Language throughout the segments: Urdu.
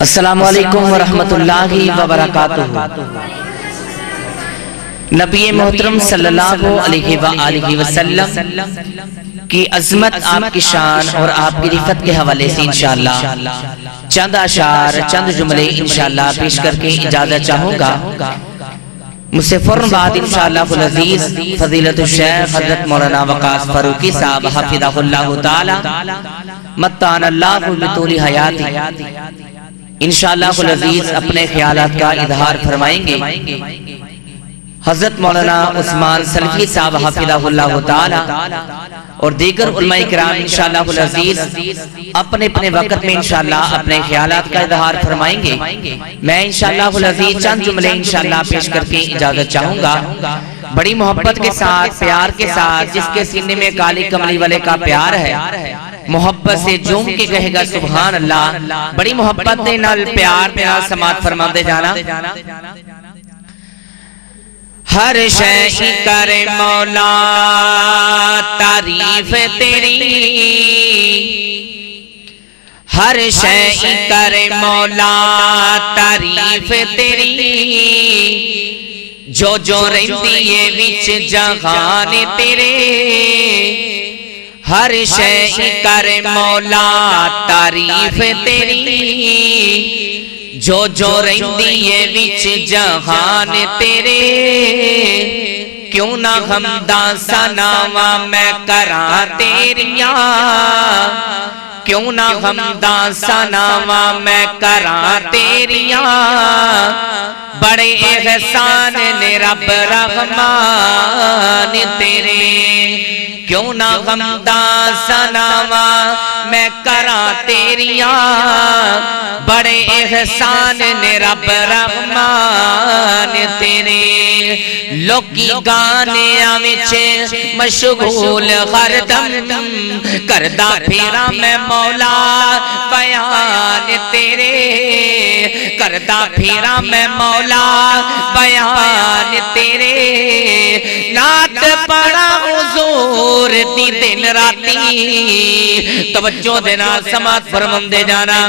السلام علیکم ورحمت اللہ وبرکاتہ۔ نبی محترم صلی اللہ علیہ وآلہ وسلم کی عظمت، آپ کی شان اور آپ کی رفت کے حوالے سے انشاءاللہ چند اشعار، چند جملے انشاءاللہ پیش کر کے اجازت چاہوں گا۔ مجھ سے فوراً بعد انشاءاللہ العزیز فضیلت الشیخ حضرت مولانا وقاص فاروقی صاحب حفظہ اللہ تعالی متعنا اللہ بطول حیاتی انشاءاللہ العزیز اپنے خیالات کا اظہار فرمائیں گے۔ حضرت مولانا عثمان سلفی صاحب حفظہ اللہ تعالی اور دیگر علماء کرام انشاءاللہ العزیز اپنے اپنے وقت میں انشاءاللہ اپنے خیالات کا اظہار فرمائیں گے۔ میں انشاءاللہ العزیز چند جملے انشاءاللہ پیش کر کے اجازت چاہوں گا۔ بڑی محبت کے ساتھ، پیار کے ساتھ، جس کے سینے میں کالی کملی والے کا پیار ہے، محبت سے جھوم کے کہے گا سبحان اللہ۔ بڑی محبت دے نال پیار پہ نال سماعت فرما دے جانا۔ ہر شے کرے مولا تعریف تیری، ہر شے کرے مولا تعریف تیری، جو جو رہندی ہے وچ جہان تیرے، ہر شے کرے مولا تعریف تیری، جو جو رہندی ہے وچ جہان تیرے، کیوں نہ حمداں ثناواں میں کراں تیریاں، کیوں نہ حمداں ثناواں میں کراں تیریاں، بڑے احسان نے رب رحمان تیرے، کیوں نہ حمداں ثناواں میں کراں تیریاں، بڑے احسان نے رب رحمان تیرے، لوکی گانیاں وچ مشغول ہر دم، کردہ پھیرا میں مولا بیان تیرے، کردہ پھیرا میں مولا بیان تیرے، نعت پڑھا حضور دی دن راتی، توجہ دینا سماعت فرمان دے جانا،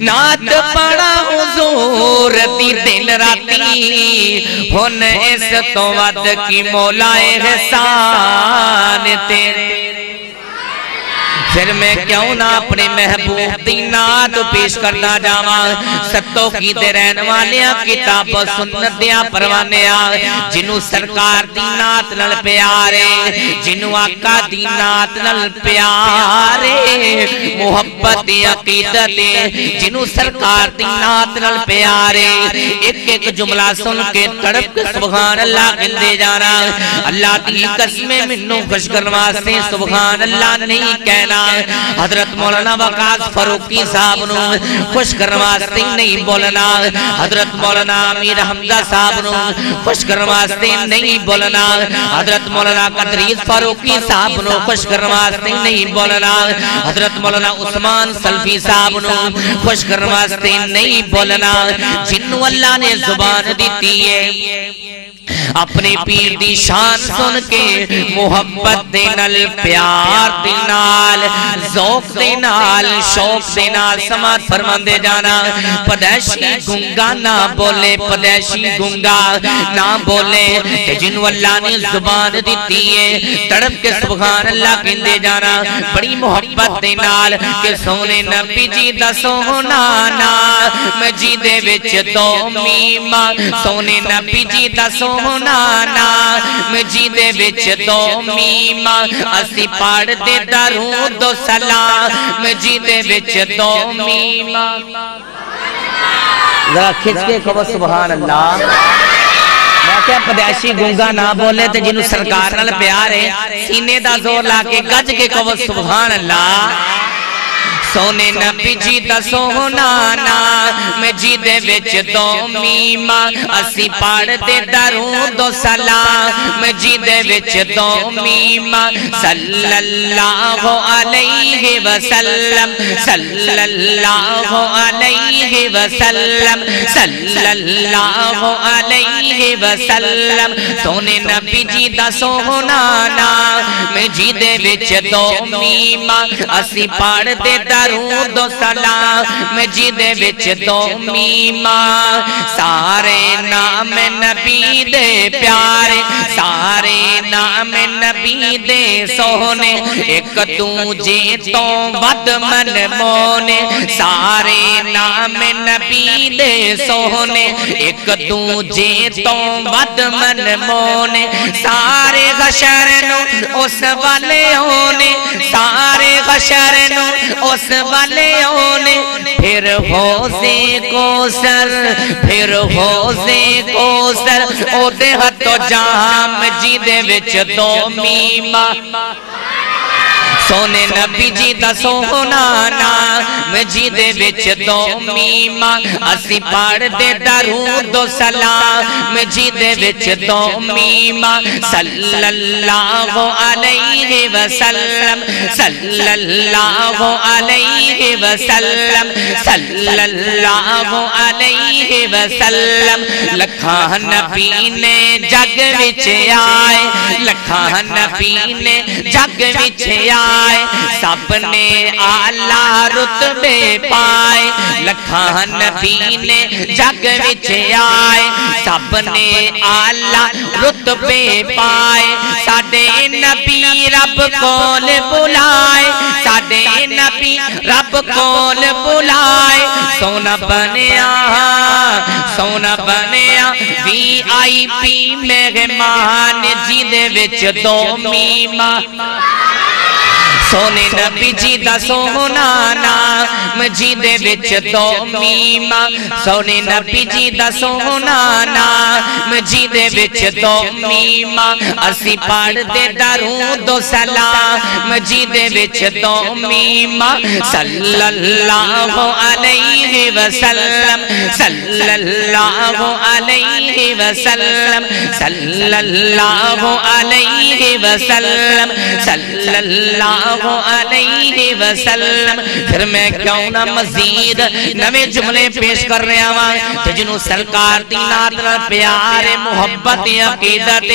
نعت پڑھا حضور دی دن راتی، ہن اس تو ود کی مولا احسان تیرے، پھر میں کیوں نہ اپنے محبوب دی نعت پیش کرنا جاواں، ستوں کی دے رہن والیاں کتاب و سنت دیاں پروانیاں، جنہوں سرکار دی نعت نل پیارے، جنہوں آقا دی نعت نل پیارے، محبت عقیدت جنہوں سرکار دی نعت نل پیارے، ایک ایک جملہ سن کے تڑپ کے سبحان اللہ گندے جانا، اللہ دی قسمیں منوں خوش کروا سے سبحان اللہ نہیں کہنا، حضرت مولانا وقاص فاروقی صاحب نو خوش کرواستے نہیں بولنا، حضرت مولانا امیر حمزہ صاحب نو خوش کرواستے نہیں بولنا، حضرت مولانا قدریس فاروقی صاحب نو خوش کرواستے نہیں بولنا، حضرت مولانا عثمان سلفی صاحب نو خوش کرواستے نہیں بولنا، جنہوں اللہ نے زبان دیتی ہے اپنے پیر دی شان سن کے، محبت دے نال، پیار دے نال، ذوق دے نال، شوق دے نال سماعت فرمان دے جانا، پدیشی گنگا نہ بولے، پدیشی گنگا نہ بولے، کہ جنہوں اللہ نے زبان دیتی ہے تڑپ کے سبحان اللہ کہندے جانا، بڑی محبت دے نال، کہ سونے نبی جی دا سونا نام جی دے وچ دو میمہ، سونے نبی جی دا سونا نام جی دے وچ دو میمہ، اسی پاڑ دے درود و سلام جی دے وچ دو میمہ، ذرا کھچ کے کہو سبحان اللہ۔ میں کیا پدیشی گنگا نہ بولے تے جنہوں سرکار نال پیار ہے، سینے دا زور لا کے گج کے کہو سبحان اللہ۔ سونے نبی جی دا سونا نام جی دے وچ دو میمہ، اسی پاڑ دے درود و سلام جی دے وچ دو میمہ، صلی اللہ علیہ وسلم، صلی اللہ علیہ وسلم، صلی اللہ علیہ وسلم، سونے نبی جی دا سونا نام جی دے وچ دو میمہ، اسی پاڑ دے درود درود و سلام جی دے وچ دو میماں سارے نام نبی دے پیارے سارے نام نبی دے سونے ایک دوجے تو ود من مونے سارے نام نبی دے سونے ایک دوجے تو ود من مونے سارے غشر نو اس والے ہونے سارے غشر نو اس والے ہونے پھر حوضے کوثر پھر حوضے کوثر او دے ہتھو جام جی دے وچ دو میماں سونے نبی جی دا سونا نام جی دے وچ دو میماں اسی پڑھ دے درود و سلام جی دے وچ دو میماں صلی اللہ علیہ وسلم صلی اللہ علیہ وسلم صلی اللہ علیہ وسلم لکھاں نبی نے جگ وچ آئے لکھاں نبی نے جگ وچ آئے سب نے اعلیٰ رتبے پائے لکھاں نبی نے جگ وچ آئے سب نے اعلیٰ رتبے پائے ساڈے نبی رب کول بلائے ساڈے نبی رب کول بلائے سونا بنیا وی آئی پی مہمان جی دے وچ دو میماں سونے نبی جی دا سونا نام جی دے وچ دو میماں سونے نبی جی دا سونا نام جی دے وچ دو میماں اسی پڑھ دے درود و سلام جی دے وچ دو میماں صلی اللہ علیہ وسلم صلی اللہ علیہ وسلم صلی اللہ علیہ وسلم صلی اللہ علیہ وسلم پھر میں کیوں نہ مزید نوے جملے پیش کر رہے ہیں جنہوں سرکار دی نات پیار محبت عقیدت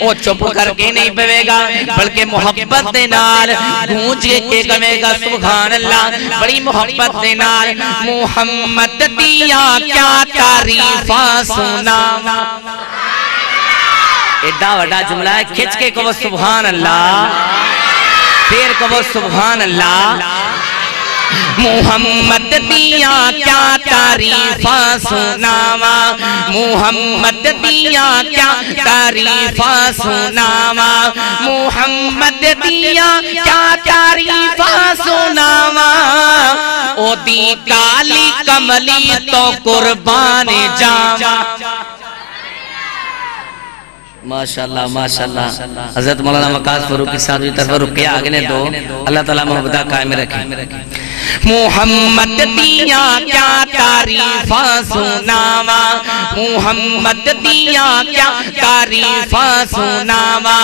وہ چپ کر کے نہیں پوے گا بلکہ محبت نال گونج کے کہے گا سبحان اللہ بڑی محبت نال محمد دیا کیا تعریفاں سنا ایڈا وڈا جملہ ہے کھچ کے کہو سبحان اللہ پھر کہو سبحان اللہ محمد دیا کیا تعریفاں سناوا محمد دیا کیا تعریفاں سناوا محمد دیا کیا تعریفاں سناوا او دی کالی کملی تو قربان جاوا ماشاءاللہ ماشاءاللہ حضرت مولانا وقاص فاروقی صاحب کی طرف رکیہ آگے نے دو اللہ تعالیٰ محبتہ قائم رکھیں محمد دیا کیا تعریفاں سناوا محمد دیا کیا تعریفاں سناوا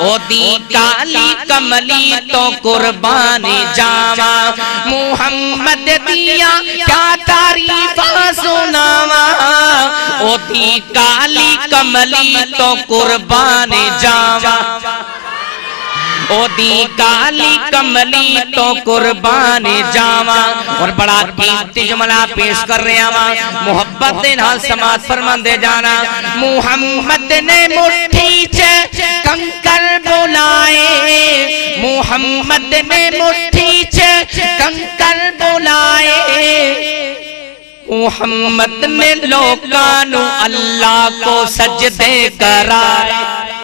او دی کالی کملی تو قربان جاوا محمد دیا کیا تعریفاں سناوا او دی کالی کملی تو قربان جاوا او دی کالی کملی تو قربان جاوا اور بڑا قیمتی جملہ پیش کر رہے ہیں محبت نال سماعت فرمان دے جانا محمد نے مٹھی چے کنکر بلائے محمد نے مٹھی چے کنکر بلائے محمد نے لوکانو اللہ کو سجدے کرائے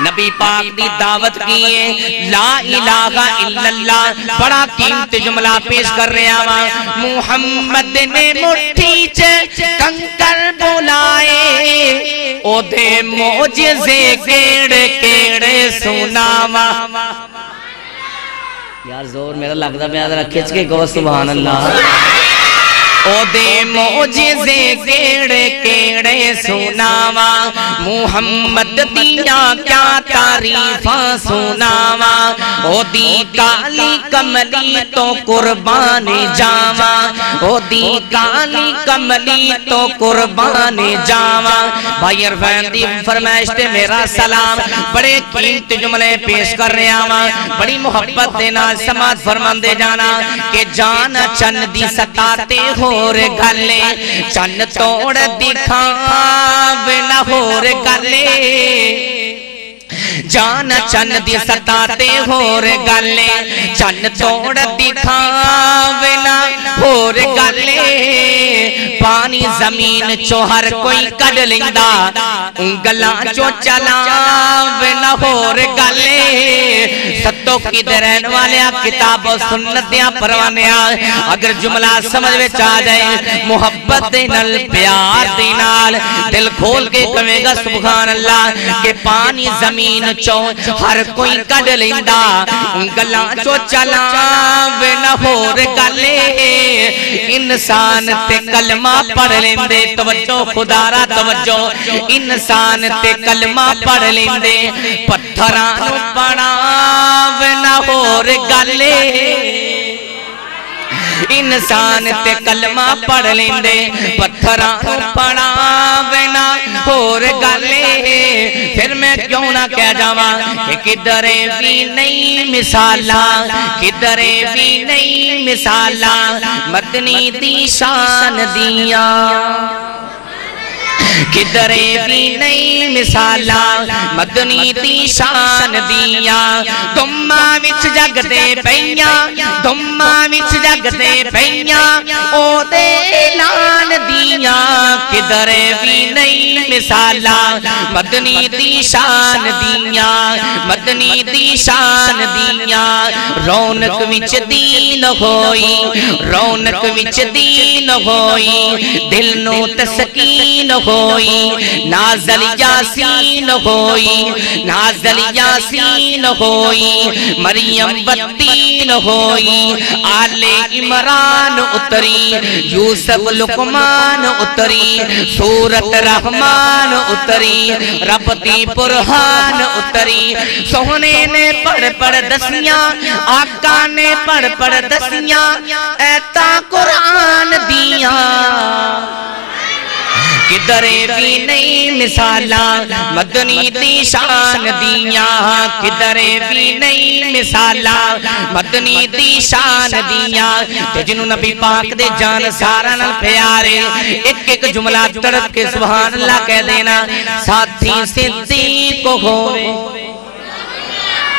نبی پاک دی دعوت کیے لا الہ الا اللہ بڑا قیمتی جملہ پیش کر رہے ہیں محمد نے مٹھی چے کنکر بلائے او دے معجزے کیڑے کیڑے سناوا یار زور میرا لگتا میں آدھر کھچ کے کہو سبحان اللہ او دے موجزے کیڑے کیڑے سناوا محمد دیاں کیا تعریفاں سناوا او دی کالی کملی تو قربان جاوا او دی کالی کملی تو قربان جاوا بھائی عرفان دی فرمائش تے میرا سلام بڑے قیمتی جملے پیش کر رہے آواں بڑی محبت دینا سماعت فرمان دے جانا کہ جان چن دی ستاتے ہور گلے چن توڑ دکھاوے نہ ہور گلے جان چن دی ستاتے ہور گلے چن توڑ دکھاوے نہ ہور گلے پانی زمین چو ہر کوئی کڈ لیندا انگلاں چو چلاوے نہ ہور گلے ستوں کی درین والیا کتاب و سنتیاں پروانیاں اگر جملہ سمجھ میں چاہ جائے محبت دینال پیار دینال دل کھول کے کہے گا سبحان اللہ کہ پانی زمین چو ہر کوئی کڈ لیندا انگلاں چو چلاوے نہ ہور گلے انسان تے کلمہ پڑھ لیندے توجہ خدا را توجہ انسان تے کلمہ پڑھ لیندے پتھرانو پڑھاوے نہ ہور گلے انسان تے کلمہ پڑھ لیندے پتھرانو پڑھاوے نہ ہور گلے پھر میں کیوں نہ کہہ جاواں کہ کدھرے بھی نہیں مثالا کدھرے بھی نہیں مثالا مدنی دی شان دیاں کدھرے بھی نہیں مثالا مدنی دی شان دیاں دماں وچ جگ دے پیاں دماں وچ جگ دے پیاں او دے اعلان دیاں کدھرے بھی نہیں مثالا مدنی دی شان دیاں مدنی دی شان دیاں رونق وچ دین ہوئی رونق وچ دین ہوئی دل نو تسکین ہوئی نازل یاسین ہوئی نازل یاسین ہوئی مریم بطین ہوئی آل عمران اتری یوسف لقمان اتری سورت رحمان اتری رب دی برہان اتری سونے نے پڑھ دسیاں آقا نے پڑھ دسیاں ایتا قرآن دیاں کدھرے بھی نہیں مثالا مدنی دی شان دیاں کدھرے بھی نہیں مثالا مدنی دی شان دیاں تے جنہوں نبی پاک دے جان سارا نہ پیارے ایک ایک جملہ تڑپ کے سبحان اللہ کہہ دینا ساتھی صدیق ہوئے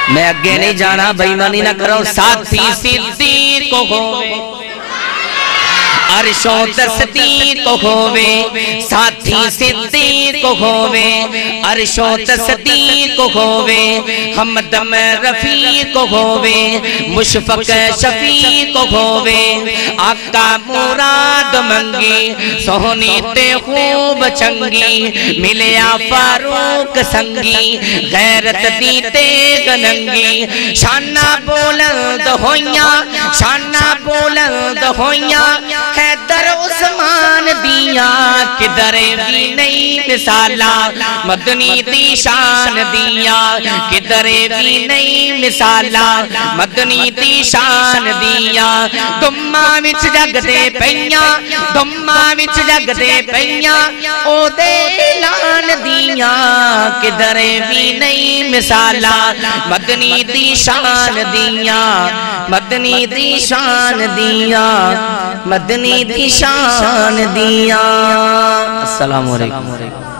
میں اگے نہیں جانا بےایمانی نہ کرو ساتھی صدیق ہوئے عرش و تصدیق ہووے ساتھی صدیق ہووے عرش و تصدیق ہووے ہمدم رفیق ہووے مشفق شفیق ہووے آقا مراد منگی سہنی تے خوب چنگی ملیا فاروق سنگی غیرت دیتے گننگی شانہ بولند ہویاں شانہ بولند ہویاں حیدر عثمان دیاں کدھرے بھی نہیں مثالا مدنی دی شان دیاں کدھرے بھی نہیں مثالا مدنی دی شان دیاں دماں وچ جگ دے پیاں دماں وچ جگ دے پیاں او دے اعلان دیاں کدھرے بھی نہیں مثالا مدنی دی شان دیاں مدنی دی شان دیاں مدنی دی شان دیاں السلام علیکم